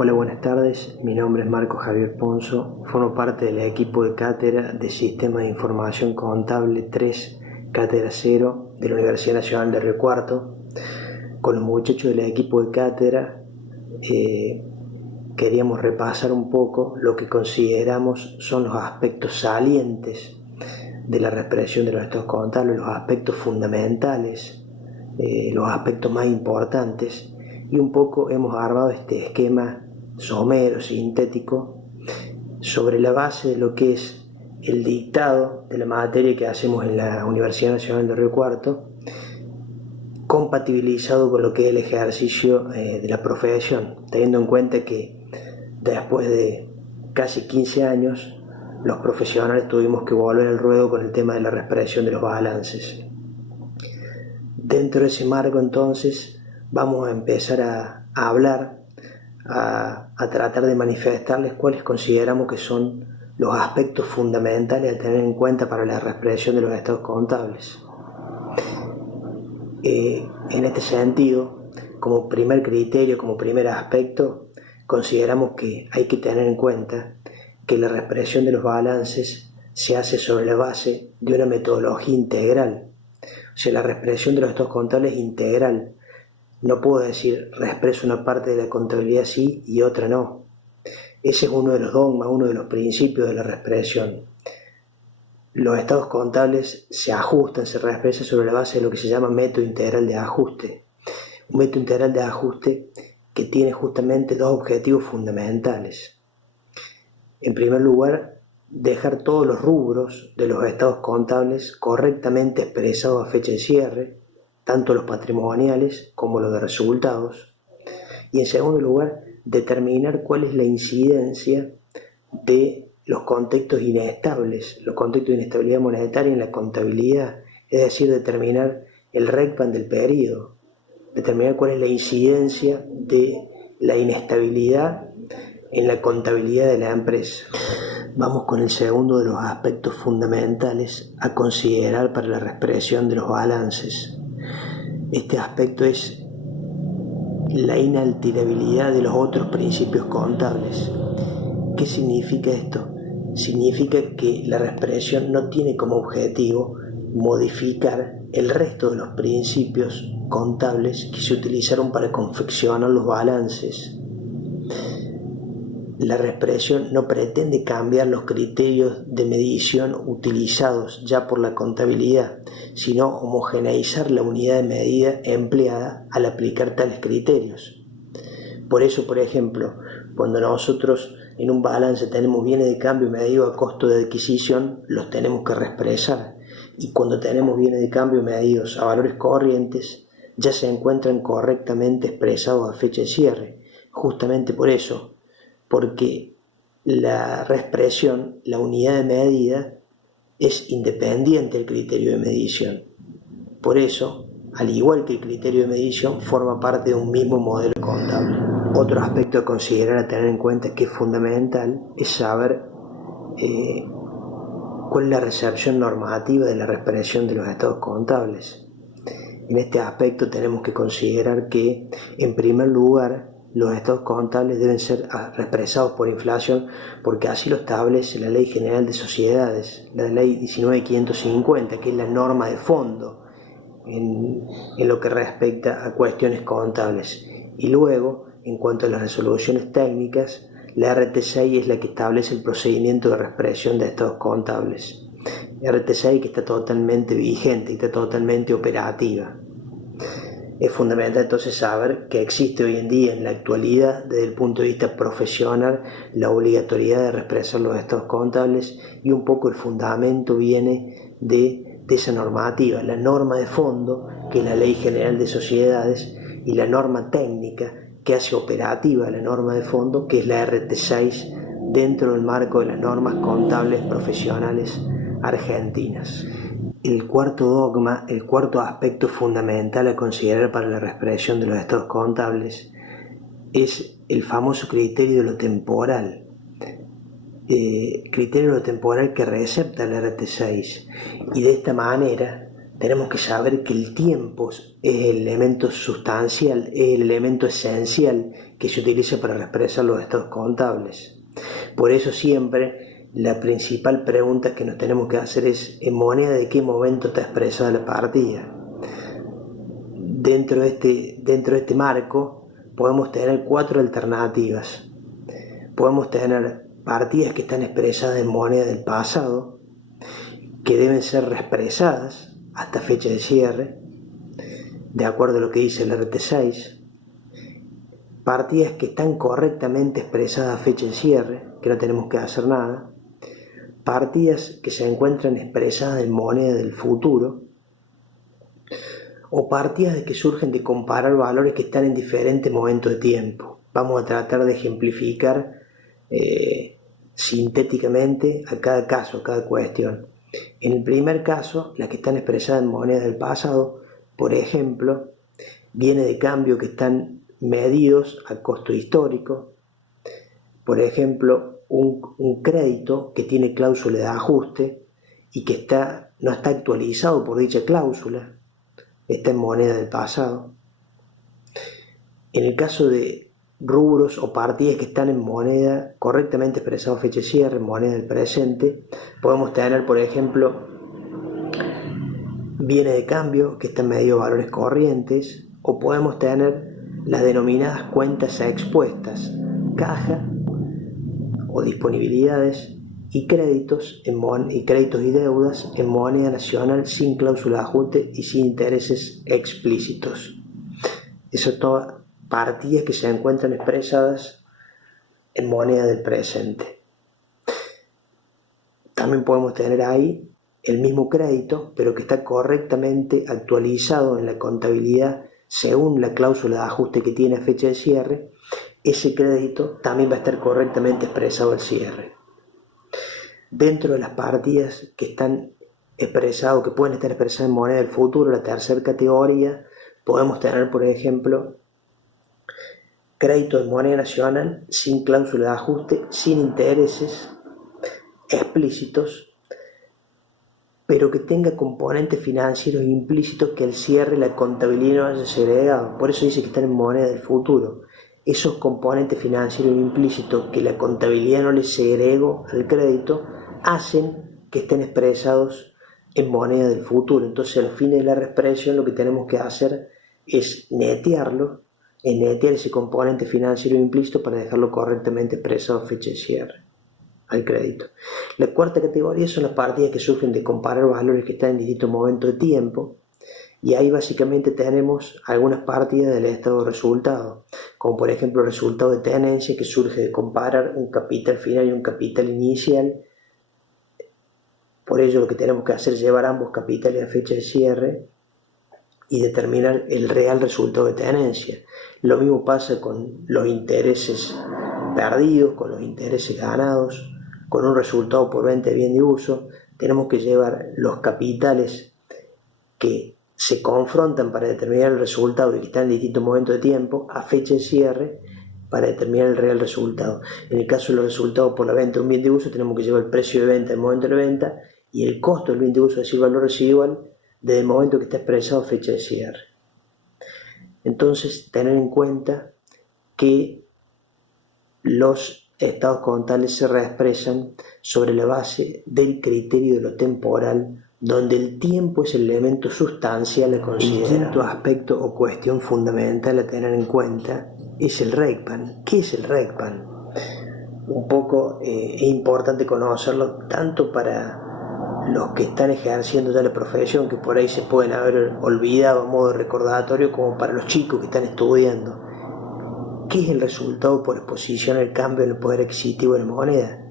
Hola, buenas tardes. Mi nombre es Marco Javier Ponzo. Formo parte del equipo de cátedra de Sistema de Información Contable 3, Cátedra 0 de la Universidad Nacional de Río Cuarto. Con los muchachos del equipo de cátedra queríamos repasar un poco lo que consideramos son los aspectos salientes de la represión de los estados contables, los aspectos fundamentales, los aspectos más importantes, y un poco hemos armado este esquema somero, sintético, sobre la base de lo que es el dictado de la materia que hacemos en la Universidad Nacional de Río Cuarto, compatibilizado con lo que es el ejercicio de la profesión, teniendo en cuenta que después de casi 15 años los profesionales tuvimos que volver al ruedo con el tema de la represión de los balances. Dentro de ese marco, entonces, vamos a empezar a hablar, a tratar de manifestarles cuáles consideramos que son los aspectos fundamentales a tener en cuenta para la represión de los estados contables. En este sentido, como primer criterio, como primer aspecto, consideramos que hay que tener en cuenta que la represión de los balances se hace sobre la base de una metodología integral. O sea, la represión de los estados contables es integral. No puedo decir reexpreso una parte de la contabilidad sí y otra no. Ese es uno de los dogmas, uno de los principios de la reexpresión. Los estados contables se ajustan, se reexpresan sobre la base de lo que se llama método integral de ajuste. Un método integral de ajuste que tiene justamente dos objetivos fundamentales. En primer lugar, dejar todos los rubros de los estados contables correctamente expresados a fecha de cierre, tanto los patrimoniales como los de resultados. Y en segundo lugar, determinar cuál es la incidencia de los contextos inestables, los contextos de inestabilidad monetaria en la contabilidad, es decir, determinar el RECPAN del periodo, determinar cuál es la incidencia de la inestabilidad en la contabilidad de la empresa. Vamos con el segundo de los aspectos fundamentales a considerar para la reexpresión de los balances. Este aspecto es la inalterabilidad de los otros principios contables. ¿Qué significa esto? Significa que la reexpresión no tiene como objetivo modificar el resto de los principios contables que se utilizaron para confeccionar los balances. La reexpresión no pretende cambiar los criterios de medición utilizados ya por la contabilidad, sino homogeneizar la unidad de medida empleada al aplicar tales criterios. Por eso, por ejemplo, cuando nosotros en un balance tenemos bienes de cambio medidos a costo de adquisición, los tenemos que reexpresar. Y cuando tenemos bienes de cambio medidos a valores corrientes, ya se encuentran correctamente expresados a fecha de cierre. Justamente por eso, porque la reexpresión, la unidad de medida, es independiente del criterio de medición. Por eso, al igual que el criterio de medición, forma parte de un mismo modelo contable. Otro aspecto a considerar, a tener en cuenta que es fundamental, es saber cuál es la recepción normativa de la reexpresión de los estados contables. En este aspecto tenemos que considerar que, en primer lugar, los estados contables deben ser reexpresados por inflación, porque así lo establece la Ley General de Sociedades, la Ley 19.550, que es la norma de fondo en lo que respecta a cuestiones contables. Y luego, en cuanto a las resoluciones técnicas, la RT6 es la que establece el procedimiento de reexpresión de estados contables. RT6 que está totalmente vigente y está totalmente operativa. Es fundamental entonces saber que existe hoy en día, en la actualidad, desde el punto de vista profesional, la obligatoriedad de reexpresar los estados contables, y un poco el fundamento viene de esa normativa, la norma de fondo, que es la Ley General de Sociedades, y la norma técnica que hace operativa la norma de fondo, que es la RT6, dentro del marco de las normas contables profesionales argentinas. El cuarto dogma, el cuarto aspecto fundamental a considerar para la reexpresión de los estados contables es el famoso criterio de lo temporal. Criterio de lo temporal que recepta la RT6, y de esta manera tenemos que saber que el tiempo es el elemento sustancial, es el elemento esencial que se utiliza para expresar los estados contables. Por eso siempre la principal pregunta que nos tenemos que hacer es: ¿en moneda de qué momento está expresada la partida? Dentro de este marco podemos tener 4 alternativas. Podemos tener partidas que están expresadas en moneda del pasado, que deben ser reexpresadas hasta fecha de cierre, de acuerdo a lo que dice el RT6. Partidas que están correctamente expresadas a fecha de cierre, que no tenemos que hacer nada. Partidas que se encuentran expresadas en moneda del futuro, o partidas que surgen de comparar valores que están en diferentes momentos de tiempo. Vamos a tratar de ejemplificar sintéticamente a cada caso, a cada cuestión. En el primer caso, las que están expresadas en moneda del pasado, por ejemplo, bienes de cambio que están medidos a costo histórico. Por ejemplo, un crédito que tiene cláusula de ajuste y que no está actualizado por dicha cláusula, está en moneda del pasado. En el caso de rubros o partidas que están en moneda correctamente expresado a fecha de cierre, en moneda del presente, podemos tener, por ejemplo, bienes de cambio que están medidos a valores corrientes, o podemos tener las denominadas cuentas expuestas, caja o disponibilidades, y créditos y deudas en moneda nacional sin cláusula de ajuste y sin intereses explícitos. Esas son todas partidas que se encuentran expresadas en moneda del presente. También podemos tener ahí el mismo crédito, pero que está correctamente actualizado en la contabilidad según la cláusula de ajuste que tiene a fecha de cierre. Ese crédito también va a estar correctamente expresado al cierre. Dentro de las partidas que están expresadas o que pueden estar expresadas en moneda del futuro, la tercera categoría, podemos tener, por ejemplo, crédito en moneda nacional sin cláusula de ajuste, sin intereses explícitos, pero que tenga componentes financieros implícitos que al cierre la contabilidad no haya segregado. Por eso dice que están en moneda del futuro. Esos componentes financieros implícitos que la contabilidad no les segregó al crédito hacen que estén expresados en moneda del futuro. Entonces, al fin de la reexpresión, lo que tenemos que hacer es netearlo, netear ese componente financiero implícito para dejarlo correctamente expresado a fecha de cierre al crédito. La cuarta categoría son las partidas que surgen de comparar valores que están en distintos momentos de tiempo, y ahí básicamente tenemos algunas partidas del estado de resultado, como por ejemplo el resultado de tenencia, que surge de comparar un capital final y un capital inicial. Por ello lo que tenemos que hacer es llevar ambos capitales a fecha de cierre y determinar el real resultado de tenencia. Lo mismo pasa con los intereses perdidos, con los intereses ganados, con un resultado por venta de bien de uso. Tenemos que llevar los capitales que se confrontan para determinar el resultado y que están en distintos momentos de tiempo a fecha de cierre para determinar el real resultado. En el caso de los resultados por la venta de un bien de uso, tenemos que llevar el precio de venta al momento de la venta y el costo del bien de uso, es decir, el valor residual, desde el momento que está expresado a fecha de cierre. Entonces, tener en cuenta que los estados contables se reexpresan sobre la base del criterio de lo temporal, donde el tiempo es el elemento sustancial a considerar. El quinto aspecto o cuestión fundamental a tener en cuenta es el RECPAN. ¿Qué es el RECPAN? Un poco es importante conocerlo tanto para los que están ejerciendo ya la profesión, que por ahí se pueden haber olvidado a modo de recordatorio, como para los chicos que están estudiando. ¿Qué es el resultado por exposición al cambio en el poder adquisitivo de la moneda?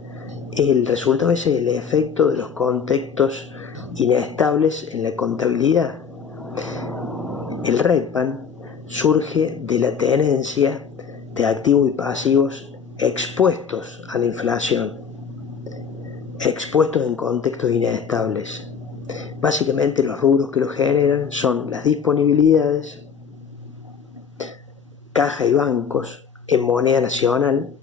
El resultado es el efecto de los contextos inestables en la contabilidad. El RECPAN surge de la tenencia de activos y pasivos expuestos a la inflación, expuestos en contextos inestables. Básicamente los rubros que lo generan son las disponibilidades, caja y bancos en moneda nacional,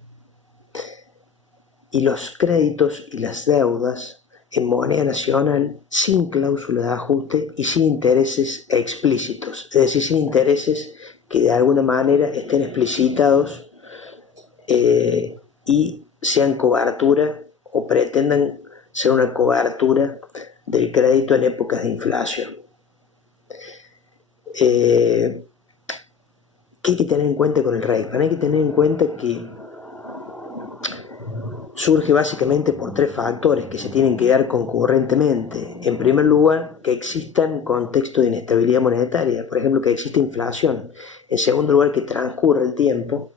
y los créditos y las deudas en moneda nacional sin cláusula de ajuste y sin intereses explícitos, es decir, sin intereses que de alguna manera estén explicitados y sean cobertura o pretendan ser una cobertura del crédito en épocas de inflación. ¿Qué hay que tener en cuenta con el REIPAN? Hay que tener en cuenta que surge básicamente por tres factores que se tienen que dar concurrentemente. En primer lugar, que existan contextos de inestabilidad monetaria, por ejemplo, que exista inflación. En segundo lugar, que transcurra el tiempo.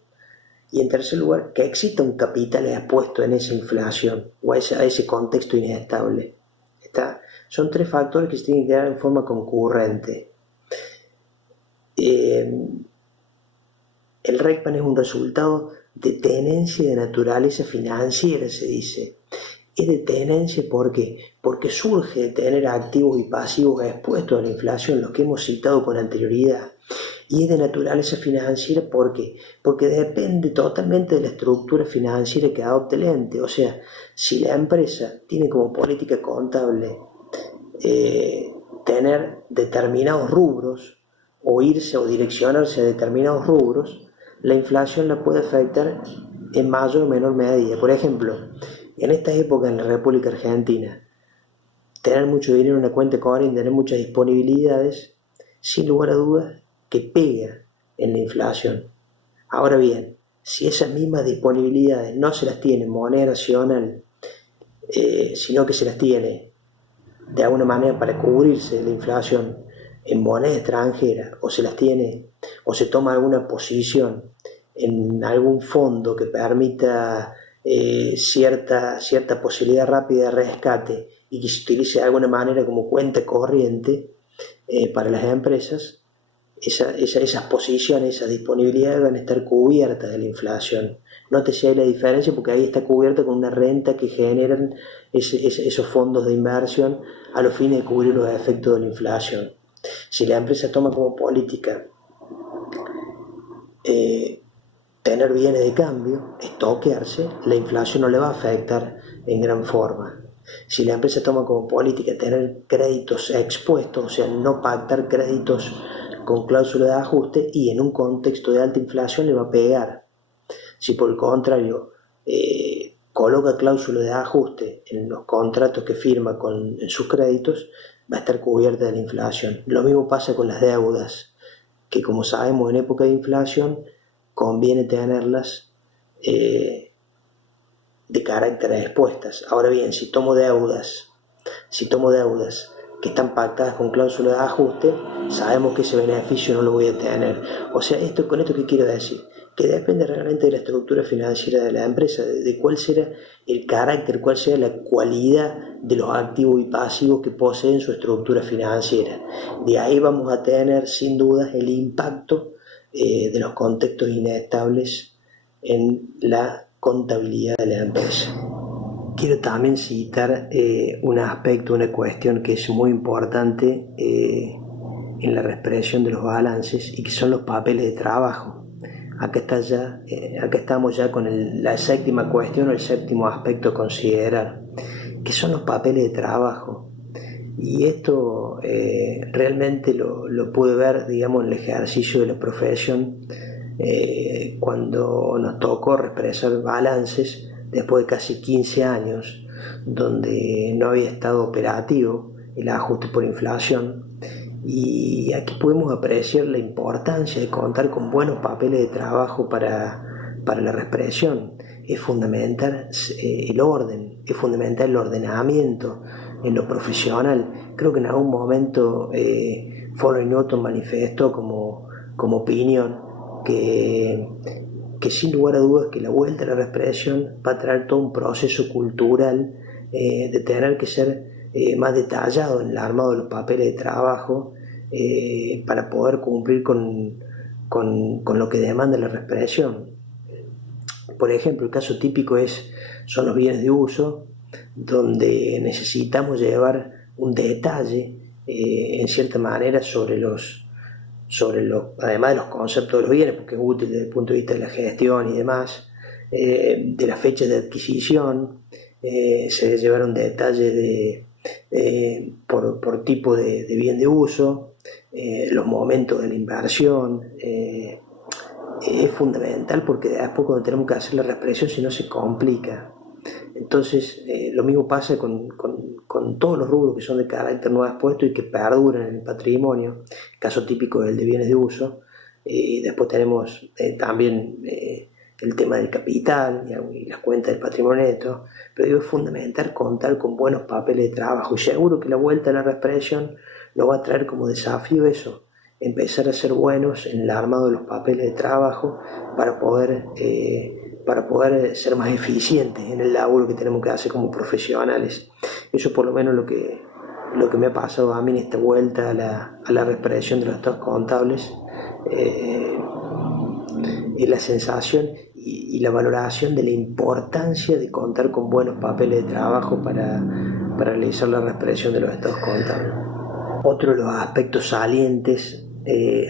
Y en tercer lugar, que exista un capital expuesto en esa inflación o a ese contexto inestable. Son tres factores que se tienen que dar en forma concurrente. El REIPAN es un resultado de tenencia de naturaleza financiera, se dice. Es de tenencia porque surge de tener activos y pasivos expuestos a la inflación, los que hemos citado con anterioridad. Y es de naturaleza financiera porque depende totalmente de la estructura financiera que adopte el ente. O sea, si la empresa tiene como política contable tener determinados rubros o irse o direccionarse a determinados rubros, la inflación la puede afectar en mayor o menor medida. Por ejemplo, en esta época en la República Argentina, tener mucho dinero en una cuenta corriente, tener muchas disponibilidades, sin lugar a dudas, que pega en la inflación. Ahora bien, si esas mismas disponibilidades no se las tiene en moneda nacional, sino que se las tiene de alguna manera para cubrirse de la inflación en moneda extranjera, o se las tiene, o se toma alguna posición en algún fondo que permita cierta posibilidad rápida de rescate y que se utilice de alguna manera como cuenta corriente para las empresas, esas posiciones, esas disponibilidades van a estar cubiertas de la inflación. Nótese ahí la diferencia porque ahí está cubierta con una renta que generan esos fondos de inversión a los fines de cubrir los efectos de la inflación. Si la empresa toma como política tener bienes de cambio, estoquearse, la inflación no le va a afectar en gran forma. Si la empresa toma como política tener créditos expuestos, o sea, no pactar créditos con cláusula de ajuste, y en un contexto de alta inflación le va a pegar. Si por el contrario coloca cláusula de ajuste en los contratos que firma en sus créditos, va a estar cubierta de la inflación. Lo mismo pasa con las deudas, que como sabemos en época de inflación conviene tenerlas de carácter expuestas. Ahora bien, si tomo deudas que están pactadas con cláusula de ajuste, sabemos que ese beneficio no lo voy a tener. O sea, con esto ¿qué quiero decir? Que depende realmente de la estructura financiera de la empresa, de cuál será el carácter, cuál será la cualidad de los activos y pasivos que poseen su estructura financiera. De ahí vamos a tener sin dudas el impacto de los contextos inestables en la contabilidad de la empresa. Quiero también citar un aspecto, una cuestión que es muy importante en la expresión de los balances, y que son los papeles de trabajo. Acá estamos ya con la séptima cuestión, o el séptimo aspecto a considerar, que son los papeles de trabajo. Y esto realmente lo pude ver, digamos, en el ejercicio de la profesión, cuando nos tocó expresar balances después de casi 15 años, donde no había estado operativo el ajuste por inflación. Y aquí podemos apreciar la importancia de contar con buenos papeles de trabajo para la reexpresión. Es fundamental el orden, es fundamental el ordenamiento en lo profesional. Creo que en algún momento Follow Newton manifestó como opinión que sin lugar a dudas que la vuelta a la reexpresión va a traer todo un proceso cultural de tener que ser más detallado en el armado de los papeles de trabajo para poder cumplir con lo que demanda la reexpresión. Por ejemplo, el caso típico son los bienes de uso, donde necesitamos llevar un detalle en cierta manera además de los conceptos de los bienes, porque es útil desde el punto de vista de la gestión y demás, de las fechas de adquisición, se llevaron detalles por tipo de bien de uso, los momentos de la inversión. Es fundamental porque después cuando tenemos que hacer la reexpresión, si no se complica. Entonces, lo mismo pasa con todos los rubros que son de carácter no expuesto y que perduran en el patrimonio, caso típico es el de bienes de uso. Y después tenemos también el tema del capital y las cuentas del patrimonio neto, pero digo, es fundamental contar con buenos papeles de trabajo, y seguro que la vuelta a la reexpresión nos va a traer como desafío eso, empezar a ser buenos en el armado de los papeles de trabajo para poder ser más eficientes en el laburo que tenemos que hacer como profesionales. Eso es por lo menos lo que me ha pasado a mí en esta vuelta a la reexpresión de los estados contables. Es la sensación y la valoración de la importancia de contar con buenos papeles de trabajo para realizar la reexpresión de los estados contables. Otro de los aspectos salientes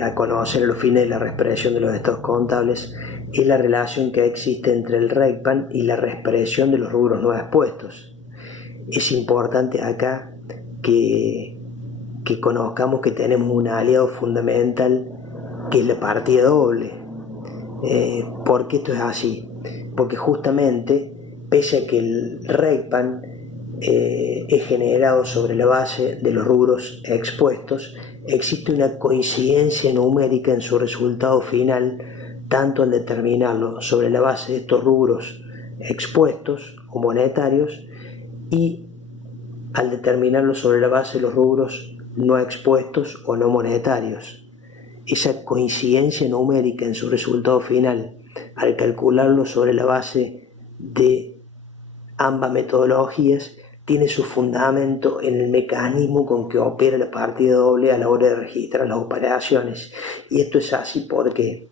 a conocer a los fines de la reexpresión de los estados contables es la relación que existe entre el RECPAN y la reexpresión de los rubros no expuestos. Es importante acá que conozcamos que tenemos un aliado fundamental que es la partida doble. ¿Por qué esto es así? Porque justamente, pese a que el RECPAN es generado sobre la base de los rubros expuestos, existe una coincidencia numérica en su resultado final, tanto al determinarlo sobre la base de estos rubros expuestos o monetarios y al determinarlo sobre la base de los rubros no expuestos o no monetarios. Esa coincidencia numérica en su resultado final, al calcularlo sobre la base de ambas metodologías, tiene su fundamento en el mecanismo con que opera la partida doble a la hora de registrar las operaciones. Y esto es así porque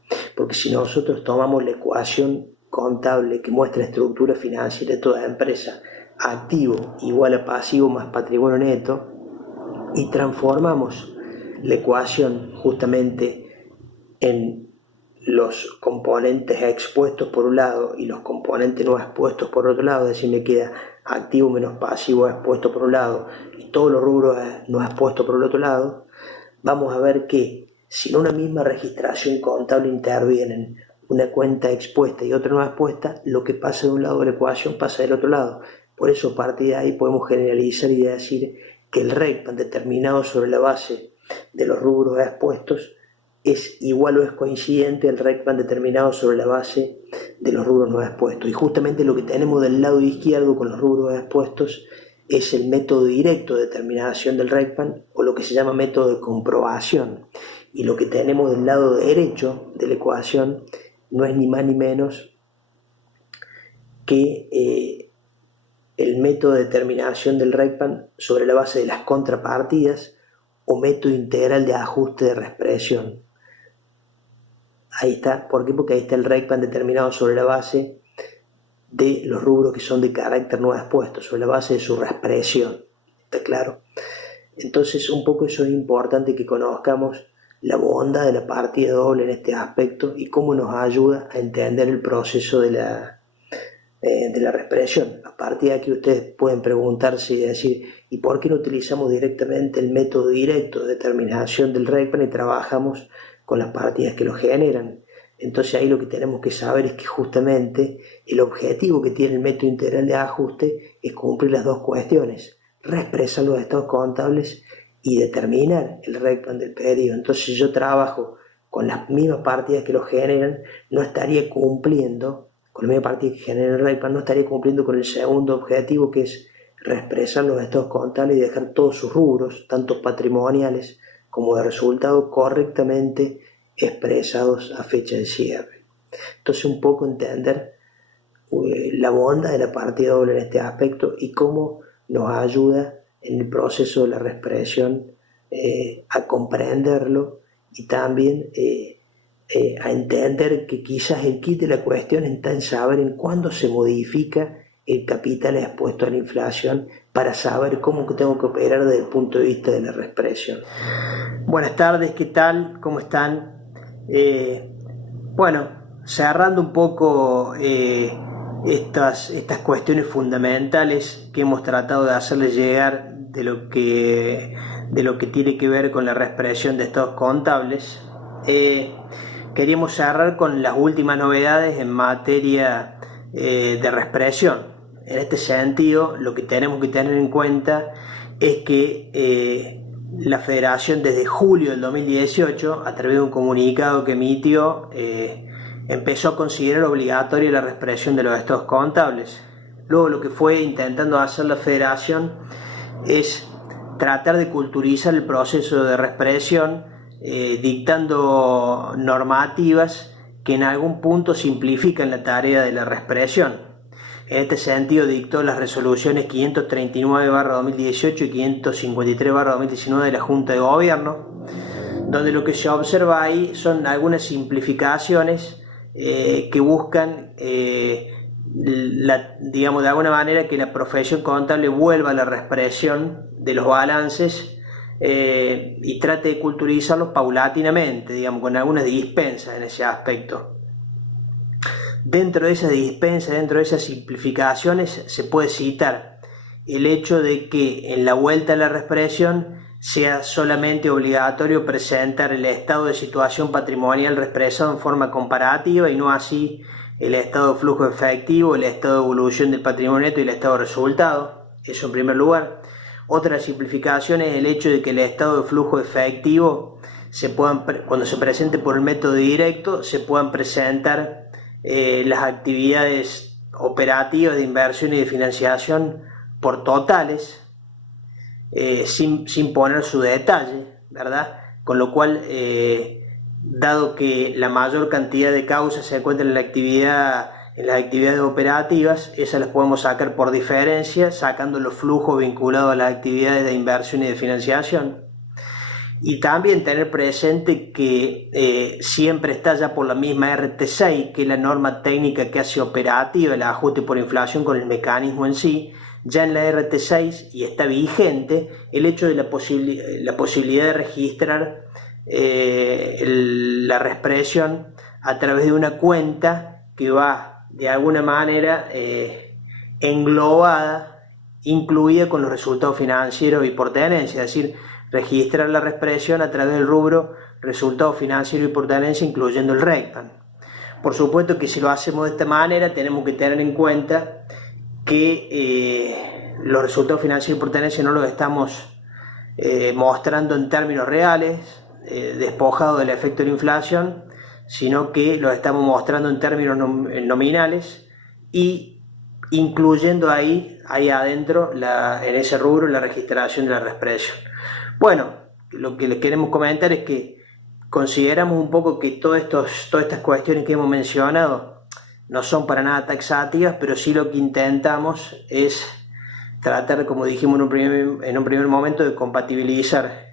si nosotros tomamos la ecuación contable que muestra la estructura financiera de toda empresa, activo igual a pasivo más patrimonio neto, y transformamos la ecuación justamente en los componentes expuestos por un lado y los componentes no expuestos por otro lado, es decir, me queda activo menos pasivo expuesto por un lado y todos los rubros no expuestos por el otro lado, vamos a ver que si en una misma registración contable intervienen una cuenta expuesta y otra no expuesta, lo que pasa de un lado de la ecuación pasa del otro lado. Por eso, a partir de ahí podemos generalizar y decir que el RECPAN determinado sobre la base de los rubros expuestos es igual o es coincidente al RECPAN determinado sobre la base de los rubros no expuestos. Y justamente lo que tenemos del lado izquierdo con los rubros expuestos es el método directo de determinación del RECPAN, o lo que se llama método de comprobación. Y lo que tenemos del lado derecho de la ecuación no es ni más ni menos que el método de determinación del RECPAN sobre la base de las contrapartidas o método integral de ajuste de reexpresión. Ahí está. ¿Por qué? Porque ahí está el RECPAN determinado sobre la base de los rubros que son de carácter no expuesto, sobre la base de su reexpresión. ¿Está claro? Entonces, un poco eso es importante que conozcamos la bondad de la partida doble en este aspecto y cómo nos ayuda a entender el proceso de la reexpresión. A partir de aquí ustedes pueden preguntarse y decir, ¿y por qué no utilizamos directamente el método directo de determinación del RECPAN y trabajamos con las partidas que lo generan? Entonces ahí lo que tenemos que saber es que justamente el objetivo que tiene el método integral de ajuste es cumplir las dos cuestiones: reexpresar los estados contables y determinar el RECPAN del pedido. Entonces, si yo trabajo con las mismas partidas que lo generan, no estaría cumpliendo con la misma partida que genera el RECPAN, no estaría cumpliendo con el segundo objetivo, que es reexpresar los estados contables y dejar todos sus rubros, tanto patrimoniales como de resultado, correctamente expresados a fecha de cierre. Entonces, un poco entender la bondad de la partida doble en este aspecto y cómo nos ayuda en el proceso de la reexpresión a comprenderlo y también a entender que quizás el kit de la cuestión está en saber en cuándo se modifica el capital expuesto a la inflación, para saber cómo tengo que operar desde el punto de vista de la reexpresión. Buenas tardes, ¿qué tal? ¿Cómo están? Bueno, cerrando un poco estas cuestiones fundamentales que hemos tratado de hacerles llegar de lo que tiene que ver con la reexpresión de estados contables. Queríamos cerrar con las últimas novedades en materia de reexpresión. En este sentido, lo que tenemos que tener en cuenta es que la Federación desde julio del 2018, a través de un comunicado que emitió, empezó a considerar obligatoria la reexpresión de los estados contables. Luego lo que fue intentando hacer la Federación es tratar de culturizar el proceso de reexpresión, dictando normativas que en algún punto simplifican la tarea de la reexpresión. En este sentido dictó las resoluciones 539/2018 y 553/2019 de la Junta de Gobierno, donde lo que se observa ahí son algunas simplificaciones que buscan, digamos, de alguna manera que la profesión contable vuelva a la reexpresión de los balances y trate de culturizarlos paulatinamente, digamos, con algunas dispensas en ese aspecto. Dentro de esas dispensas, dentro de esas simplificaciones, se puede citar el hecho de que en la vuelta a la reexpresión sea solamente obligatorio presentar el estado de situación patrimonial reexpresado en forma comparativa y no así el estado de flujo efectivo, el estado de evolución del patrimonio neto y el estado de resultado. Eso en primer lugar. Otra simplificación es el hecho de que el estado de flujo efectivo cuando se presente por el método directo se puedan presentar las actividades operativas de inversión y de financiación por totales, sin poner su detalle, ¿verdad? Con lo cual, dado que la mayor cantidad de causas se encuentran en las actividades operativas, esas las podemos sacar por diferencia, sacando los flujos vinculados a las actividades de inversión y de financiación. Y también tener presente que siempre está ya por la misma RT6, que es la norma técnica que hace operativa el ajuste por inflación con el mecanismo en sí. Ya en la RT6, y está vigente, el hecho de la posibilidad de registrar la reexpresión a través de una cuenta que va de alguna manera englobada, incluida con los resultados financieros y por tenencia, es decir, registrar la reexpresión a través del rubro resultado financiero y por tenencia, incluyendo el RECPAN. Por supuesto que si lo hacemos de esta manera tenemos que tener en cuenta que los resultados financieros y por tenencia no los estamos mostrando en términos reales, despojados del efecto de la inflación, sino que los estamos mostrando en términos nominales y incluyendo ahí adentro, en ese rubro, la registración de la reexpresión. Bueno, lo que les queremos comentar es que consideramos un poco que todas estas cuestiones que hemos mencionado no son para nada taxativas, pero sí lo que intentamos es tratar, como dijimos en un primer momento, de compatibilizar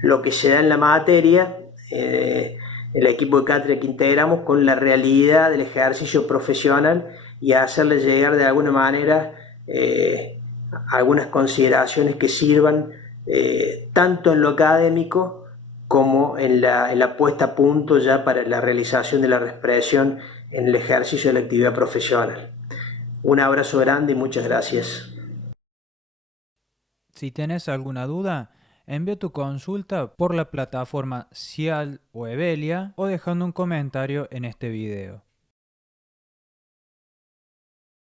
lo que se da en la materia, el equipo de cátedra que integramos, con la realidad del ejercicio profesional y hacerle llegar de alguna manera algunas consideraciones que sirvan tanto en lo académico como en la puesta a punto ya para la realización de la reexpresión en el ejercicio de la actividad profesional. Un abrazo grande y muchas gracias. Si tenés alguna duda, envía tu consulta por la plataforma Cial o Evelia o dejando un comentario en este video.